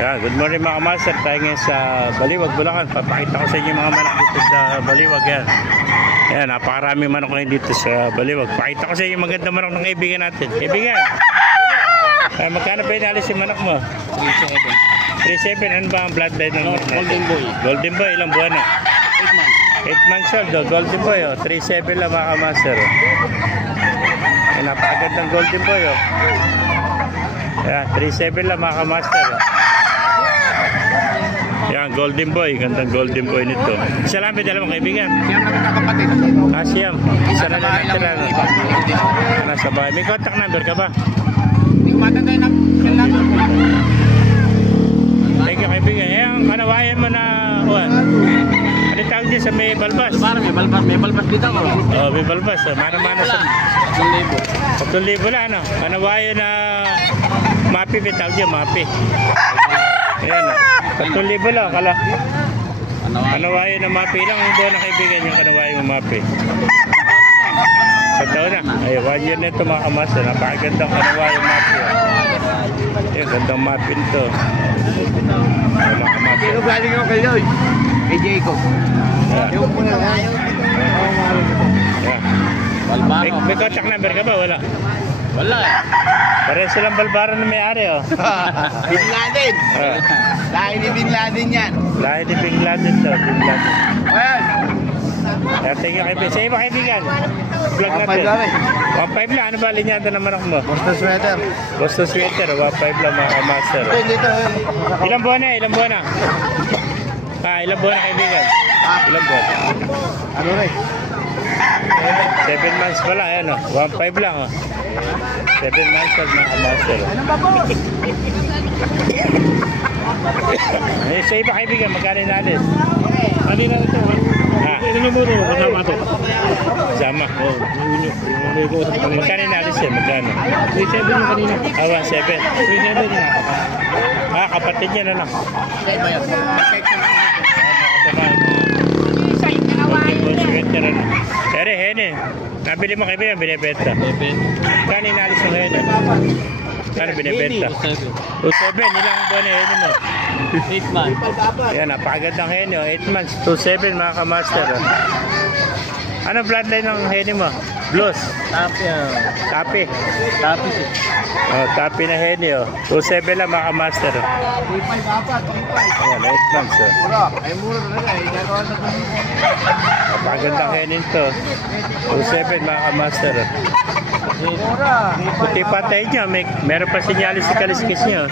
Yeah, good morning mga master. Tayo ngayon sa Baliwag, Bulacan. Papakita ko sa inyo mga manok dito sa Baliwag. Yan. Yan, napakarami manok ngayon dito sa Baliwag. Pakita ko sa inyo magandang manok ng kaibigan natin. Kaibigan! Magkano pa inalis yung manok mo? 3.7. 3.7. Ano ba ang bloodline ng manok natin? Golden Boy. Golden Boy, ilang buwan na? 8 months. 8 months old. Golden Boy, 3.7 lang mga master. Yan, napakagandang Golden Boy. Yan, 3.7 lang mga master. Yan, Golden Boy. Gandang Golden Boy nito. Isa lang, may dalawang kaibigan. Siyam na magkakapatid. Siyam. Isa na lang natira. Nasa bahay. May contact number ka ba? Hindi ko matanda yung number. Thank you, kaibigan. Eh, ang kanawayan mo na, ano tawag dyan sa may balbas? May balbas dito ako. Oh, may balbas. Mana-mana sa 3,000 lang, ano? Kanawayan na mapi, may tawag dyan, mapi. Ayan, 3,000 lang, kala. Kanawayan na mapi lang, yung buwan na kaibigan yung kanawayan mo mapi. Sa taon na. Ay, 1 year na ito mga kamasa. Napakagandang kanawayan mapi. Ayan, gandang mapi nito. Wala kamasa. Pero galing ako kay Lloyd. Kay Jacob. Yung muna nga. Ayan. May contact number ka ba? Wala. Wala. Pareho silang balbaro na may-ari, oh. Bin Laden. Lahi ni Bin Laden yan. Lahi ni Bin Laden to. Bin Laden. Ayan. Thank you, kaibigan. Sa iba, kaibigan. Vlog natin. 1.5 lang. Ano ba linyado ng manok mo? Boston sweater. Boston sweater. 1.5 lang mga master. Dito. Ilang buwan na? Ilang buwan na? Ilang buwan na, kaibigan? Ilang buwan? Ano rin? 7 months pala. Ayan, 1.5 lang. 7 months old mga master. Sa iba, kaibigan, magkano inalis? Ano na ito? Ito na muna. Kasama ito. Sama. Magkano inalis yan? Magkano? 3.7 yung kanina. 1.7. 3.7 yun. Kapatid niya na lang. Sa iba yan. Pero hene, nabili mo kaibigan, binibenta. Kano inalis mo hene? Kano binibenta? 2.7, ilang buwan na hene mo? 8 months. Yan, napakagandang hene, 8 months, 2.7 mga kamaster. Ano bloodline ng hene mo? Blues? Tapi. Tapi. Tapi na hene, 2.7 lang mga kamaster. 3.5. Ayan, 8 months. Mura. Ay mura talaga. Gagawa sa Napakagandang hene ito. 2.7 mga kamaster. mura. Puti patay niya, meron pa sinyalis si kaliskis niya.